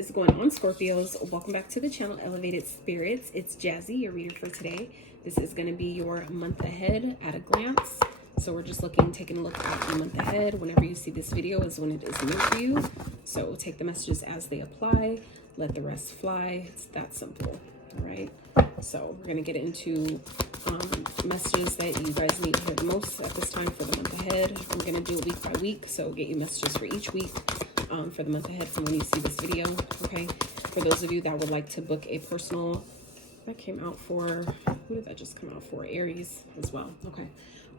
is going on, Scorpios? Welcome back to the channel, Elevated Spirits. It's Jazzy, your reader for today. This is going to be your month ahead at a glance. So we're just taking a look at the month ahead. Whenever you see this video is when it is new for you. So take the messages as they apply. Let the rest fly. It's that simple. All right. So we're going to get into messages that you guys need to hear the most at this time for the month ahead. I'm going to do it week by week. So get you messages for each week. For the month ahead from when you see this video. Okay, for those of you that would like to book a personal, that came out for, who did that just come out for? Aries as well. Okay,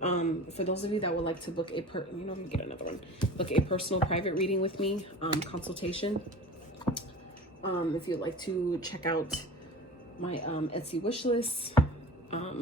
for those of you that would like to book a let me get another one, book a personal private reading with me, consultation. If you'd like to check out my Etsy wish list,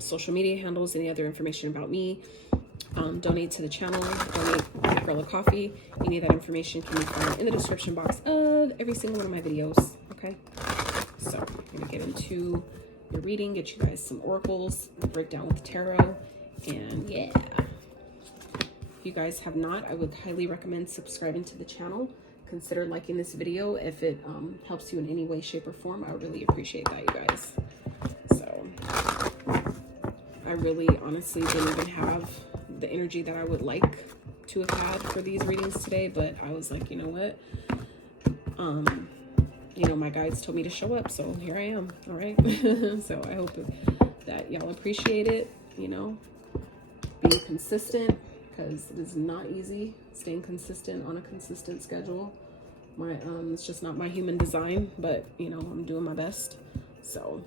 social media handles, any other information about me, donate to the channel, donate a girl a coffee. Any of that information can be found in the description box of every single one of my videos. Okay, so I'm gonna get into your reading, get you guys some oracles, break down with the tarot, and yeah. If you guys have not, I would highly recommend subscribing to the channel. Consider liking this video if it helps you in any way, shape, or form. I would really appreciate that, you guys. So I really honestly didn't even have the energy that I would like to have had for these readings today, but I was like, you know what, my guides told me to show up, so here I am. All right. So I hope that y'all appreciate it. Be consistent, because it is not easy staying consistent on a consistent schedule. It's just not my human design, but I'm doing my best. So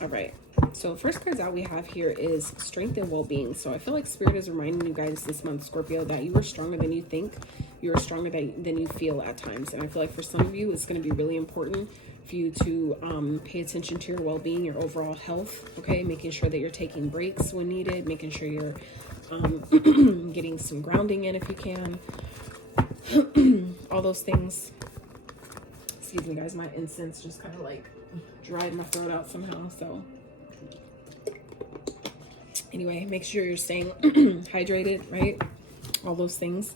all right, so first cards out we have here is strength and well-being. So I feel like Spirit is reminding you guys this month, Scorpio, that you are stronger than you think. You are stronger than you feel at times. And I feel like for some of you, it's going to be really important for you to pay attention to your well-being, your overall health, okay? Making sure that you're taking breaks when needed, making sure you're getting some grounding in if you can. All those things. Excuse me, guys, my incense just kind of dried my throat out somehow. So anyway, make sure you're staying hydrated, right? All those things.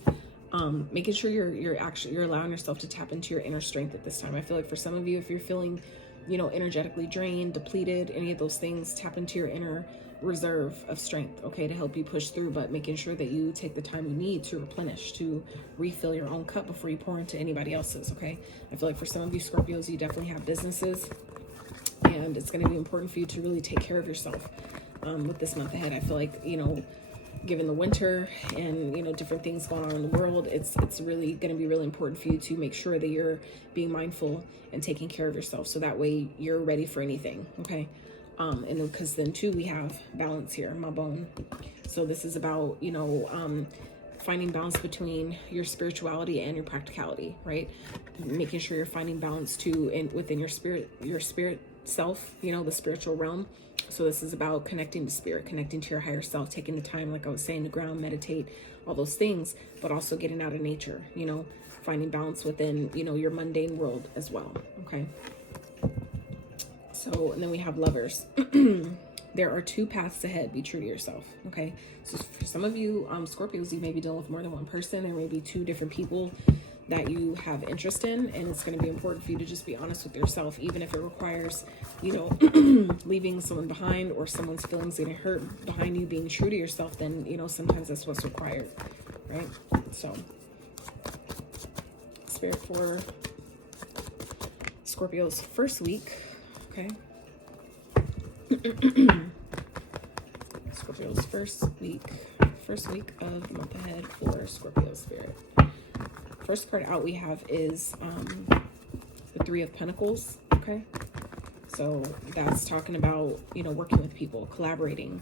Making sure you're allowing yourself to tap into your inner strength at this time. I feel like for some of you, if you're feeling energetically drained, depleted, any of those things, tap into your inner reserve of strength, okay, to help you push through, but making sure that you take the time you need to replenish, to refill your own cup before you pour into anybody else's. Okay, I feel like for some of you Scorpios, you definitely have businesses, and it's going to be important for you to really take care of yourself with this month ahead. I feel like given the winter and different things going on in the world, it's really going to be really important for you to make sure that you're being mindful and taking care of yourself, so that way you're ready for anything. Okay. And because then too, we have balance here, my bone. So this is about, finding balance between your spirituality and your practicality, right? Making sure you're finding balance too within your spirit self, the spiritual realm. So this is about connecting to spirit, connecting to your higher self, taking the time, like I was saying, to ground, meditate, all those things, but also getting out of nature, finding balance within, your mundane world as well. Okay. So, and then we have Lovers. There are two paths ahead. Be true to yourself. Okay. So for some of you, Scorpios, you may be dealing with more than one person. There may be two different people that you have interest in. And it's going to be important for you to just be honest with yourself, even if it requires, leaving someone behind or someone's feelings getting hurt behind you. Being true to yourself, then, sometimes that's what's required. Right. So Spirit for Scorpio's first week. Okay. Scorpio's first week of the month ahead for Scorpio Spirit. First card out we have is the Three of Pentacles. Okay. So that's talking about, working with people, collaborating,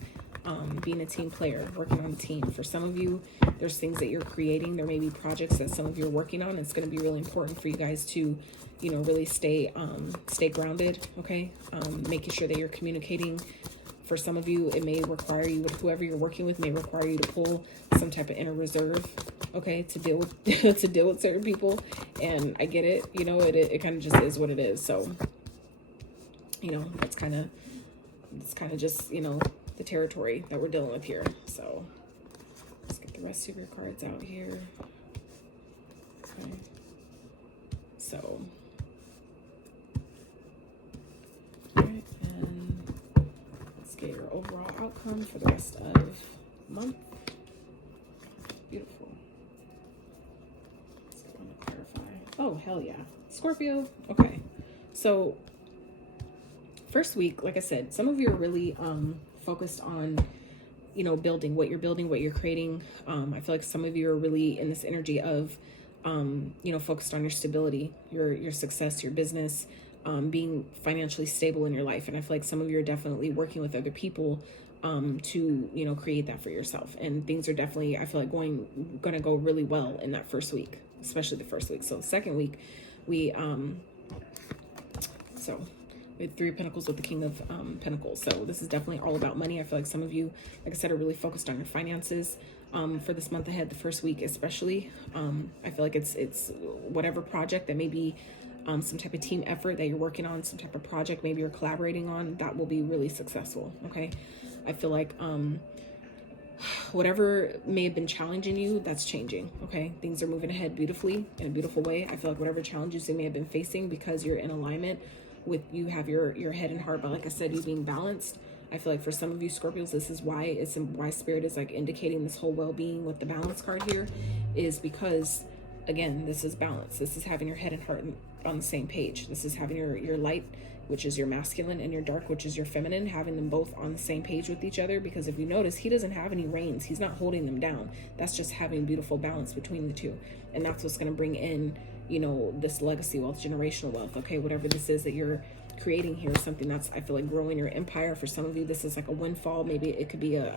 being a team player, working on a team. For some of you, there's things that you're creating. There may be projects that some of you are working on. It's going to be really important for you guys to really stay grounded. Okay. Making sure that you're communicating. For some of you, it may require you, with whoever you're working with, may require you to pull some type of inner reserve, okay, to deal with to deal with certain people. And I get it, it kind of just is what it is. So it's kind of just the territory that we're dealing with here. So let's get the rest of your cards out here. Okay. So overall outcome for the rest of month. Beautiful. So I want to clarify. Oh, hell yeah. Scorpio. Okay. So first week, like I said, some of you are really focused on, you know, building, what you're creating. I feel like some of you are really in this energy of, you know, focused on your stability, your success, your business, being financially stable in your life. And I feel like some of you are definitely working with other people to, you know, create that for yourself. And things are definitely, I feel like gonna go really well in that first week, especially the first week. So the second week, we had Three of Pentacles with the King of Pentacles. So this is definitely all about money. I feel like some of you, like I said, are really focused on your finances for this month ahead, the first week especially. I feel like it's whatever project that may be some type of team effort that you're working on, some type of project maybe you're collaborating on, that will be really successful, okay? I feel like whatever may have been challenging you, that's changing, okay? Things are moving ahead beautifully, in a beautiful way. I feel like whatever challenges you may have been facing, because you're in alignment with, you have your head and heart, but like I said, you being balanced. I feel like for some of you Scorpios, this is why Spirit is like indicating this whole well-being with the balance card here, is because, again, this is balance. This is having your head and heart on the same page. This is having your light, which is your masculine, and your dark, which is your feminine, having them both on the same page with each other. Because if you notice, he doesn't have any reins. He's not holding them down. That's just having beautiful balance between the two. And that's what's going to bring in, you know, this legacy wealth, generational wealth, okay? Whatever this is that you're creating here, something that's, I feel like, growing your empire. For some of you, this is like a windfall. Maybe it could be a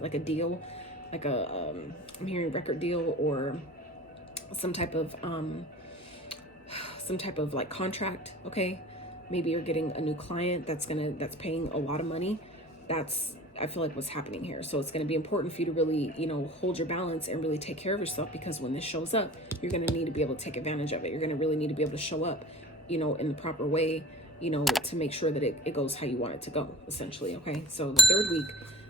like a deal, like a I'm hearing record deal, or some type of like contract, okay? Maybe you're getting a new client that's paying a lot of money. That's, I feel like, what's happening here. So it's going to be important for you to really, you know, hold your balance and really take care of yourself, because when this shows up, you're going to need to be able to take advantage of it. You're going to really need to be able to show up, you know, in the proper way, you know, to make sure that it goes how you want it to go, essentially, okay? So the third week,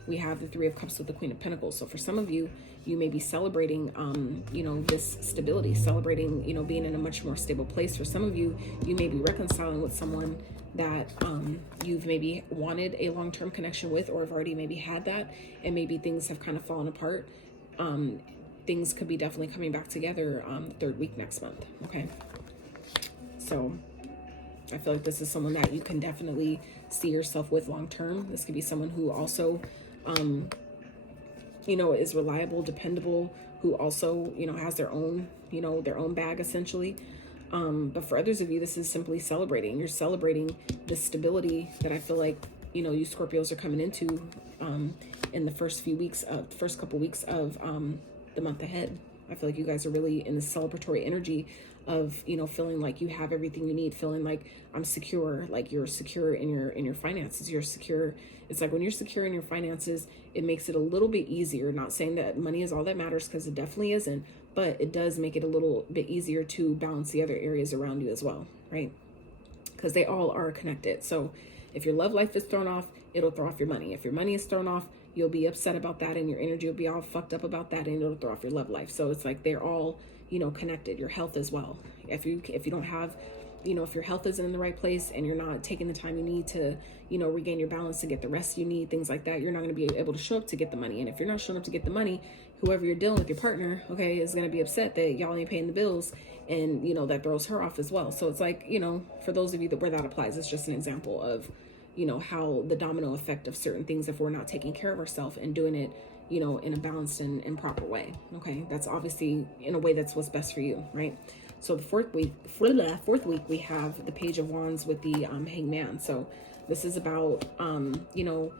we have the Three of Cups with the Queen of Pentacles. So for some of you, you may be celebrating, you know, this stability, celebrating, you know, being in a much more stable place. For some of you, you may be reconciling with someone that you've maybe wanted a long-term connection with, or have already maybe had that, and maybe things have kind of fallen apart. Things could be definitely coming back together the third week next month, okay? So I feel like this is someone that you can definitely see yourself with long-term. This could be someone who also, you know, is reliable, dependable, who also, you know, has their own, you know, their own bag, essentially. But for others of you, this is simply celebrating. You're celebrating the stability that I feel like, you know, you Scorpios are coming into in the first couple weeks of the month ahead. I feel like you guys are really in the celebratory energy of, you know, feeling like you have everything you need, feeling like I'm secure, like you're secure in your finances. You're secure. It's like when you're secure in your finances, it makes it a little bit easier. Not saying that money is all that matters, because it definitely isn't, but it does make it a little bit easier to balance the other areas around you as well, right? Because they all are connected. So if your love life is thrown off, it'll throw off your money. If your money is thrown off, you'll be upset about that, and your energy will be all fucked up about that, and it'll throw off your love life. So it's like they're all, you know, connected. Your health as well. If you don't have, you know, if your health isn't in the right place, and you're not taking the time you need to, you know, regain your balance, to get the rest you need, things like that, you're not going to be able to show up to get the money. And if you're not showing up to get the money, whoever you're dealing with, your partner, okay, is going to be upset that y'all ain't paying the bills, and, you know, that throws her off as well. So it's like, you know, for those of you where that applies, it's just an example of, you know, how the domino effect of certain things, if we're not taking care of ourselves and doing it, you know, in a balanced and proper way, okay? That's obviously in a way that's what's best for you, right? So the fourth week, we have the Page of Wands with the Hangman. So this is about, you know,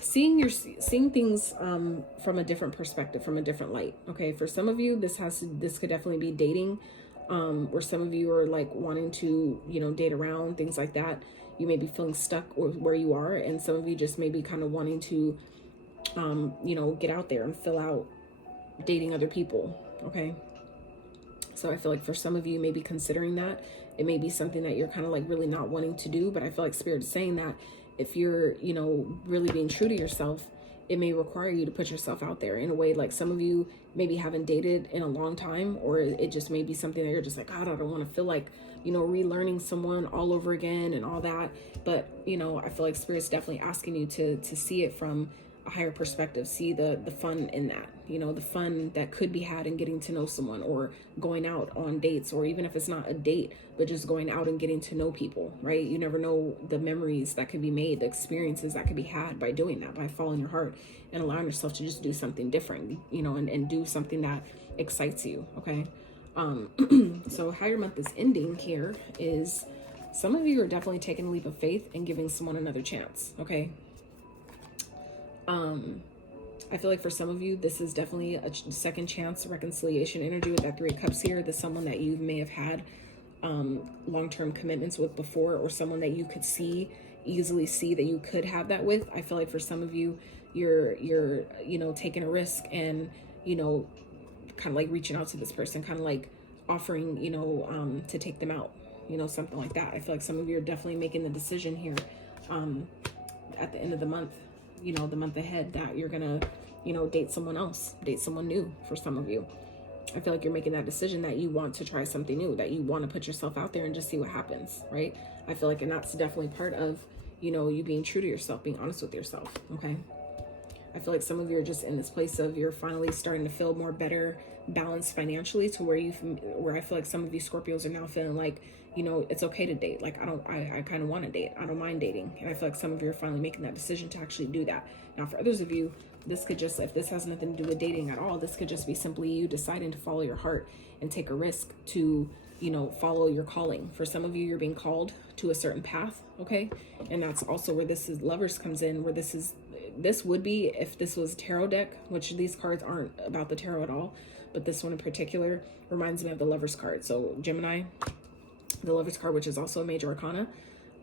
seeing things from a different perspective, from a different light, okay? For some of you, this could definitely be dating, where some of you are like wanting to, you know, date around, things like that. You may be feeling stuck where you are, and some of you just may be kind of wanting to, you know, get out there and fill out dating other people, okay? So I feel like for some of you, maybe considering that, it may be something that you're kind of like really not wanting to do, but I feel like Spirit is saying that if you're, you know, really being true to yourself, it may require you to put yourself out there in a way. Like some of you maybe haven't dated in a long time, or it just may be something that you're just like, God, I don't want to feel like, relearning someone all over again and all that. But, I feel like Spirit's definitely asking you to see it from a higher perspective, see the fun in that, the fun that could be had in getting to know someone, or going out on dates, or even if it's not a date, but just going out and getting to know people, right? You never know the memories that could be made, the experiences that could be had by doing that, by following your heart and allowing yourself to just do something different, and do something that excites you. Okay. So how your month is ending here is some of you are definitely taking a leap of faith and giving someone another chance. Okay. I feel like for some of you, this is definitely a second chance reconciliation energy with that 3 of Cups here. There's someone that you may have had long-term commitments with before, or someone that you could easily see that you could have that with. I feel like for some of you, you're taking a risk and, kind of like reaching out to this person, kind of like offering, to take them out, something like that. I feel like some of you are definitely making the decision here at the end of the month, the month ahead, that you're gonna, date someone else, date someone new. For some of you, I feel like you're making that decision that you want to try something new, that you want to put yourself out there and just see what happens, right? I feel like, and that's definitely part of, you being true to yourself, being honest with yourself. Okay. I feel like some of you are just in this place of you're finally starting to feel more better balanced financially, to where I feel like some of you Scorpios are now feeling like, it's okay to date. Like, I kind of want to date. I don't mind dating. And I feel like some of you are finally making that decision to actually do that. Now, for others of you, this could just, if this has nothing to do with dating at all, this could just be simply you deciding to follow your heart and take a risk to, follow your calling. For some of you, you're being called to a certain path. Okay. And that's also where this is Lovers comes in, where this would be if this was a tarot deck, which these cards aren't about the tarot at all, but this one in particular reminds me of the Lovers card. So Gemini, the Lovers card, which is also a major arcana,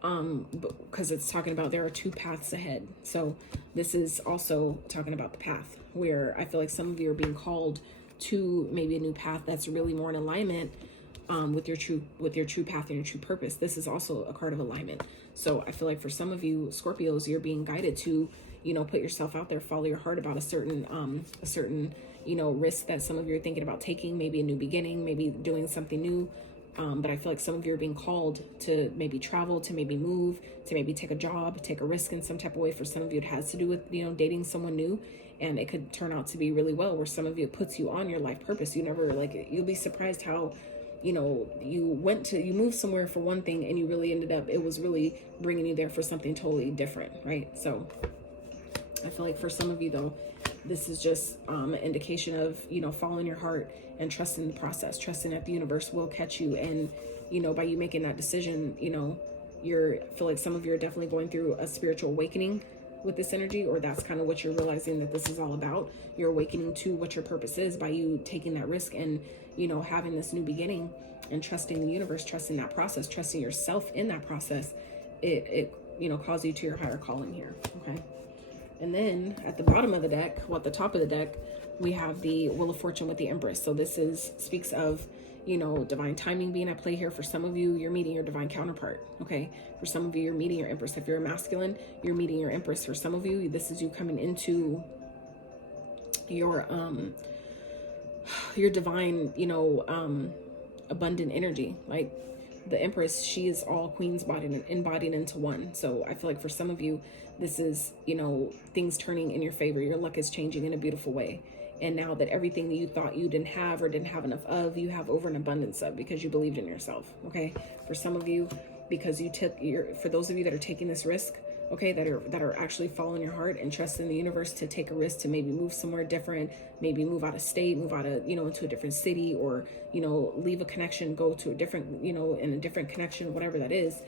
because it's talking about there are 2 paths ahead. So this is also talking about the path, where I feel like some of you are being called to maybe a new path that's really more in alignment with your true path and your true purpose. This is also a card of alignment. So I feel like for some of you Scorpios, you're being guided to, put yourself out there, follow your heart about a certain risk that some of you are thinking about taking, maybe a new beginning, maybe doing something new. But I feel like some of you are being called to maybe travel, to maybe move, to maybe take a job, take a risk in some type of way. For some of you, it has to do with, dating someone new, and it could turn out to be really well, where some of you, it puts you on your life purpose. You never, you'll be surprised how, you moved somewhere for one thing and you really ended up, it was really bringing you there for something totally different, right? So I feel like for some of you though, this is just an indication of, following your heart and trusting the process, trusting that the universe will catch you. And, by you making that decision, I feel like some of you are definitely going through a spiritual awakening with this energy, or that's kind of what you're realizing that this is all about. You're awakening to what your purpose is by you taking that risk and, having this new beginning and trusting the universe, trusting that process, trusting yourself in that process. It calls you to your higher calling here. Okay. And then at the bottom of the deck, at the top of the deck, we have the Wheel of Fortune with the Empress. So this speaks of, divine timing being at play here. For some of you, you're meeting your divine counterpart. Okay. For some of you, you're meeting your Empress. If you're a masculine, you're meeting your Empress. For some of you, this is you coming into your divine, abundant energy. Like the Empress, she is all queens embodied into one. So I feel like for some of you, this is, things turning in your favor. Your luck is changing in a beautiful way. And now that everything that you thought you didn't have or didn't have enough of, you have over an abundance of, because you believed in yourself. Okay. For some of you, because for those of you that are taking this risk, okay, that are actually following your heart and trusting the universe to take a risk to maybe move somewhere different, maybe move out of state, move out of, into a different city, or, leave a connection, go to a different, in a different connection, whatever that is.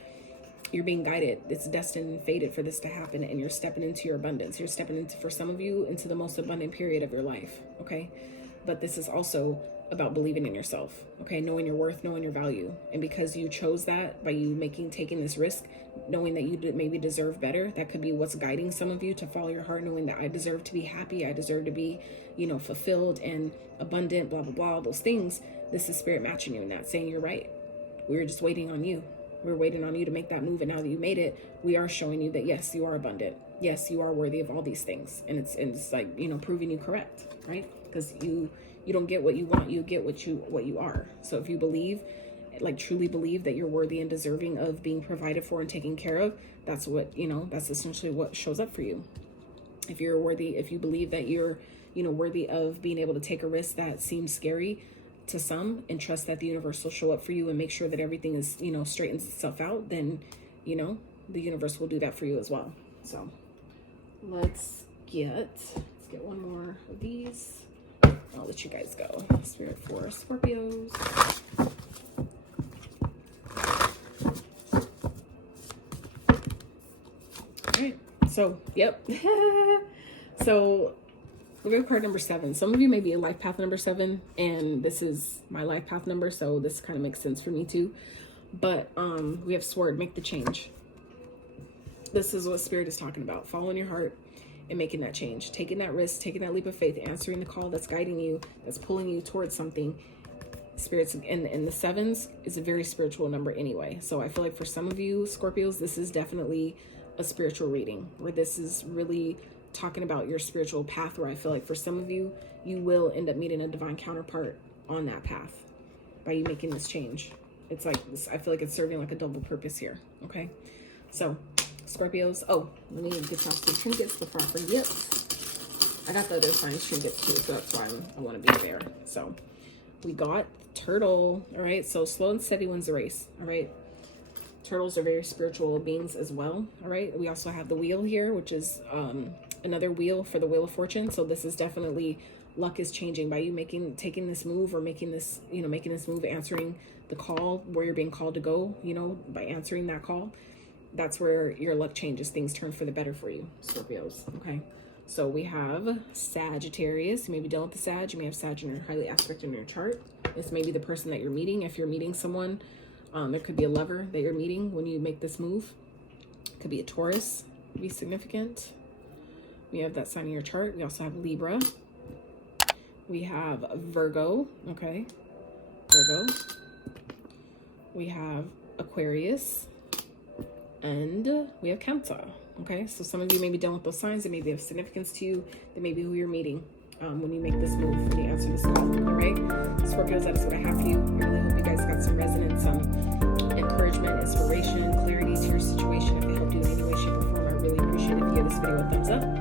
You're being guided. It's destined and fated for this to happen, and you're stepping into your abundance. You're stepping into, for some of you, into the most abundant period of your life. Okay. But this is also about believing in yourself. Okay. Knowing your worth, knowing your value. And because you chose that by you taking this risk, knowing that you maybe deserve better, that could be what's guiding some of you to follow your heart, knowing that I deserve to be happy. I deserve to be, fulfilled and abundant, blah, blah, blah, those things. This is Spirit matching you in that, saying you're right. We're just waiting on you. We're waiting on you to make that move. And now that you made it, we are showing you that, yes, you are abundant. yes, you are worthy of all these things. And it's like, you know, proving you correct, right? Because you don't get what you want, you get what you are. So if you believe, like truly believe that you're worthy and deserving of being provided for and taken care of, that's what, you know, that's essentially what shows up for you. If you're worthy, if you believe that you're, you know, worthy of being able to take a risk that seems scary to some, and trust that the universe will show up for you and make sure that everything is, you know, straightens itself out, then, you know, the universe will do that for you as well. So let's get one more of these. I'll let you guys go. Spirit for Scorpios. All right. So, yep. So we're going to card number 7. Some of you may be a life path number 7, and this is my life path number, so this kind of makes sense for me too. But we have Sword, make the change. This is what Spirit is talking about. Following your heart and making that change, taking that risk, taking that leap of faith, answering the call that's guiding you, that's pulling you towards something. Spirits, and the 7s is a very spiritual number anyway. So I feel like for some of you Scorpios, this is definitely a spiritual reading, where this is really talking about your spiritual path, where I feel like for some of you, you will end up meeting a divine counterpart on that path by you making this change. It's like, I feel like it's serving like a double purpose here. Okay. So Scorpios, oh, let me get out some trinkets before I forget. I got the other signs trinkets too, so that's why I want to be fair. So we got Turtle. All right. So slow and steady wins the race. All right. Turtles are very spiritual beings as well. All right. We also have the wheel here, which is another wheel for the Wheel of Fortune. So this is definitely luck is changing by you taking this move, or making this move, answering the call where you're being called to go, you know, by answering that call. That's where your luck changes. Things turn for the better for you, Scorpios. Okay. So we have Sagittarius. You may be dealing with the Sag. You may have Sag in your highly aspect in your chart. This may be the person that you're meeting. If you're meeting someone, there could be a lover that you're meeting when you make this move. Could be a Taurus, be significant. We have that sign in your chart. We also have Libra. We have Virgo. Okay. Virgo. We have Aquarius. And we have Cancer. Okay. So some of you may be dealing with those signs. They may be of significance to you. They may be who you're meeting when you make this move, when you answer this call. All right. Scorpios, that is what I have for you. I really hope you guys got some resonance, encouragement, inspiration, clarity to your situation. If it helped you in any way, shape, or form, I really appreciate it if you give this video a thumbs up.